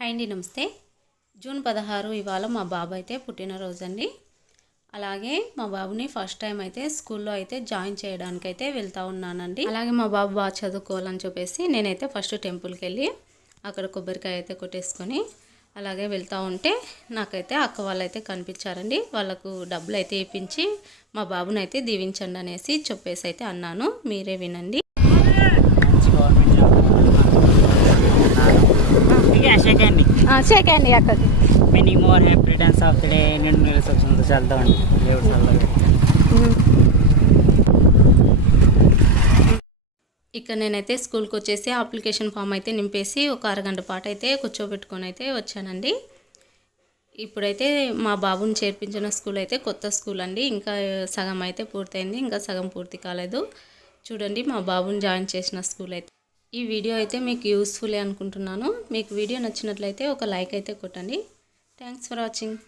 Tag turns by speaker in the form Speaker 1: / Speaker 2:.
Speaker 1: Hi అండి నమస్తే. June పదహారు ఇవాళ మా బాబు అయితే పుట్టినరోజు అండి అలాగే మా బాబుని ఫస్ట్ టైం అయితే స్కూల్లో అయితే జాయిన్ చేయడానికి అయితే ఉన్నానండి. అలాగే మా బాబు బాగా చదువుకోవాలని చెప్పేసి నేనైతే ఫస్ట్ టెంపుల్కి వెళ్ళి అక్కడ కొబ్బరికాయ అయితే కొట్టేసుకొని అలాగే వెళ్తూ ఉంటే నాకైతే అక్క వాళ్ళైతే కనిపించారండి. వాళ్ళకు డబ్బులు అయితే ఇప్పించి మా బాబుని అయితే దీవించండి అనేసి చెప్పేసి అయితే అన్నాను. మీరే వినండి.
Speaker 2: గవర్నమెంట్ జాబ్
Speaker 1: షేక్ అండి అక్కకి
Speaker 2: many more happy returns of the day సంతోషాలతో దేవుడు చల్లగా
Speaker 1: ఇక్కడ నేనైతే స్కూల్కి వచ్చేసి అప్లికేషన్ ఫామ్ అయితే నింపేసి ఒక అరగంట పాటు అయితే కూర్చోబెట్టుకొని అయితే వచ్చానండి. ఇప్పుడైతే మా బాబుని చేర్పించిన స్కూల్ అయితే కొత్త స్కూల్ అండి. ఇంకా సగం అయితే పూర్తయింది ఇంకా సగం పూర్తి కాలేదు. చూడండి మా బాబుని జాయిన్ చేసిన స్కూల్ అయితే. ఈ వీడియో అయితే మీకు యూస్ఫుల్ అనుకుంటున్నాను. మీకు వీడియో నచ్చినట్లయితే ఒక లైక్ అయితే కొట్టండి. Thanks for watching